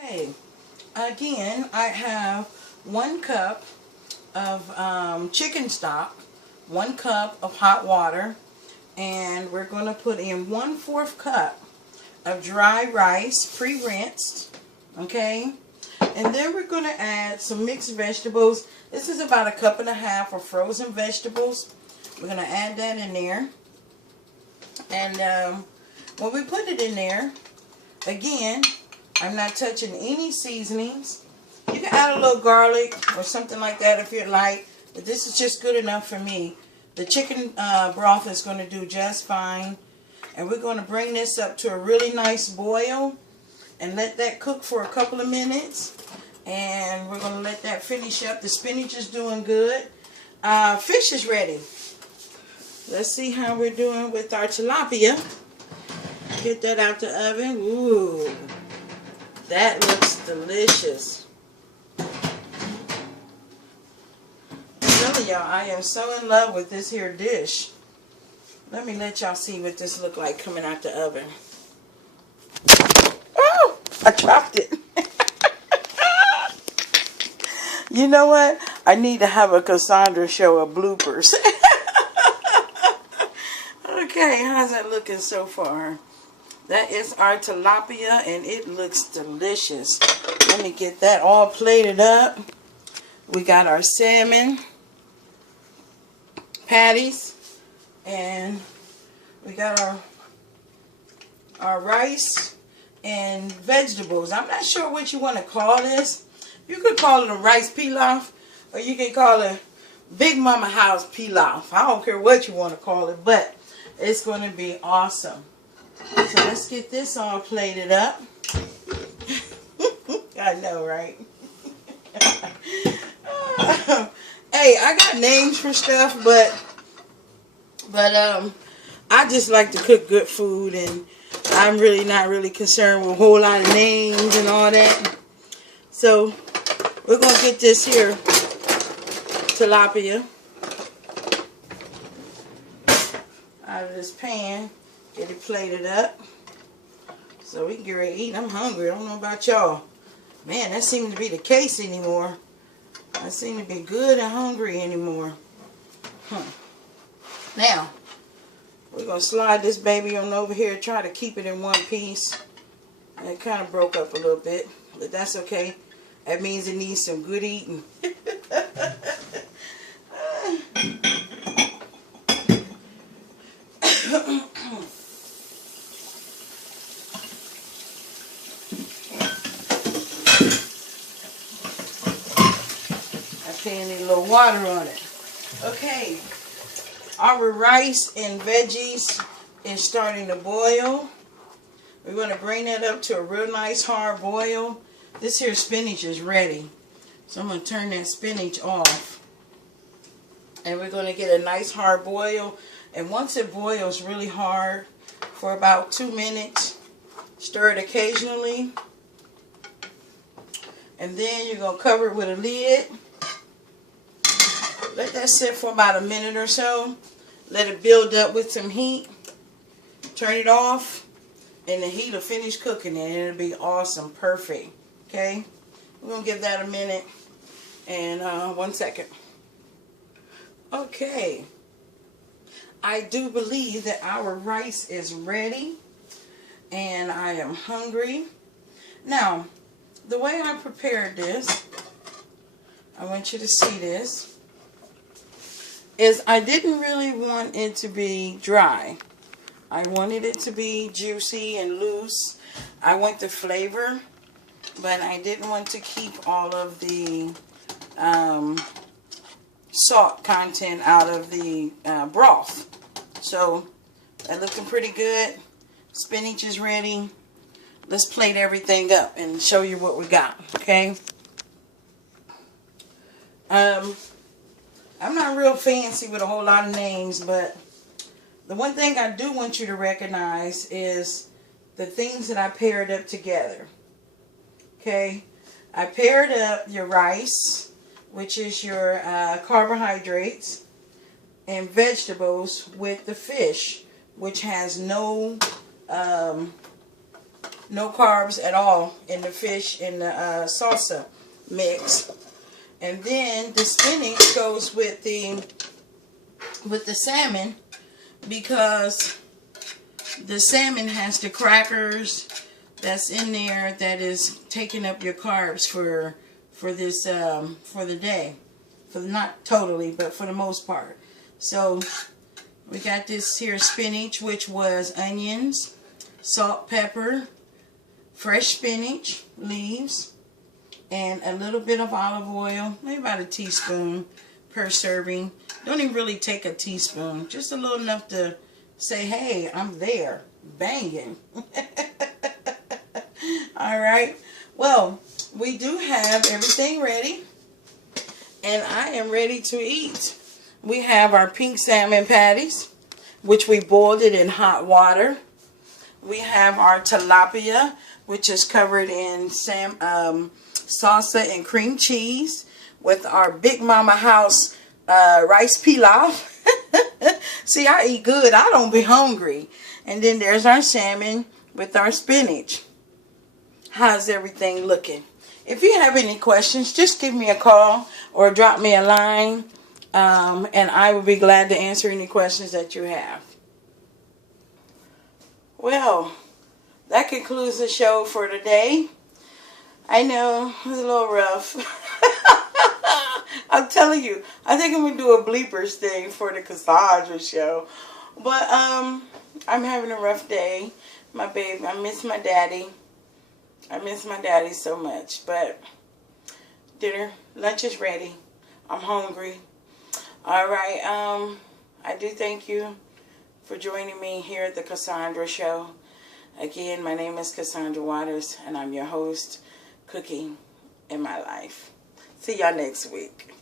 Okay, again, I have 1 cup of chicken stock, 1 cup of hot water, and we're going to put in 1/4 cup of dry rice, pre-rinsed, okay? And then we're going to add some mixed vegetables. This is about 1.5 cups of frozen vegetables. We're going to add that in there. And when we put it in there, again, I'm not touching any seasonings. You can add a little garlic or something like that if you like, but this is just good enough for me. The chicken broth is going to do just fine. And we're going to bring this up to a really nice boil and let that cook for a couple of minutes. And we're going to let that finish up. The spinach is doing good. Fish is ready. Let's see how we're doing with our tilapia. Get that out the oven. Ooh, that looks delicious. I'm telling y'all, I am so in love with this here dish. Let me let y'all see what this look like coming out the oven. Oh, I dropped it. You know what? I need to have a CassAAndra Show of bloopers. Okay, how's that looking so far? That is our tilapia, and it looks delicious. Let me get that all plated up. We got our salmon patties, and we got our rice and vegetables. I'm not sure what you want to call this. You could call it a rice pilaf, or you can call it Big Mama House pilaf. I don't care what you want to call it, but it's going to be awesome. So let's get this all plated up. I know, right? Hey, I got names for stuff, but I just like to cook good food, and I'm really not concerned with a whole lot of names and all that. So we're gonna get this here tilapia out of this pan. Get it plated up so we can get ready to eat. I'm hungry. I don't know about y'all. Man, that seems to be the case anymore. I seem to be good and hungry anymore. Now, we're going to slide this baby on over here. Try to keep it in one piece. It kind of broke up a little bit, but that's okay. That means it needs some good eating. Need a little water on it. Okay, our rice and veggies is starting to boil. We're going to bring that up to a real nice hard boil. This here spinach is ready, so I'm going to turn that spinach off, and we're going to get a nice hard boil. And once it boils really hard for about 2 minutes, stir it occasionally, and then you're going to cover it with a lid. Let that sit for about a minute or so. Let it build up with some heat. Turn it off, and the heat will finish cooking it, and it'll be awesome, perfect. Okay, we're gonna give that a minute and 1 second. Okay, I do believe that our rice is ready, and I am hungry. Now, the way I prepared this, I want you to see this, is I didn't really want it to be dry. I wanted it to be juicy and loose. I want the flavor, but I didn't want to keep all of the salt content out of the broth. So that's looking pretty good. Spinach is ready. Let's plate everything up and show you what we got, okay? I'm not real fancy with a whole lot of names, but the one thing I do want you to recognize is the things that I paired up together. Okay, I paired up your rice, which is your carbohydrates, and vegetables with the fish, which has no no carbs at all in the fish in the salsa mix. And then the spinach goes with the salmon, because the salmon has the crackers that's in there that is taking up your carbs for this for the day, for not totally, but for the most part. So we got this here spinach, which was onions, salt, pepper, fresh spinach leaves, and a little bit of olive oil, maybe about a teaspoon per serving. Don't even really take a teaspoon, just a little enough to say, hey, I'm there, banging. All right, well, we do have everything ready, and I am ready to eat. We have our pink salmon patties, which we boiled it in hot water. We have our tilapia, which is covered in salsa and cream cheese, with our Big Mama House rice pilaf. See, I eat good. I don't be hungry. And then there's our salmon with our spinach. How's everything looking? If you have any questions, just give me a call or drop me a line, and I will be glad to answer any questions that you have. Well, that concludes the show for today. I know, it was a little rough. I'm telling you, I think I'm going to do a bleepers thing for the CassAAndra Show. But, I'm having a rough day. My baby, I miss my daddy. I miss my daddy so much. But, lunch is ready. I'm hungry. Alright, I do thank you for joining me here at the CassAAndra Show. Again, my name is CassAAndra Waters, and I'm your host, Cooking in My Life. See y'all next week.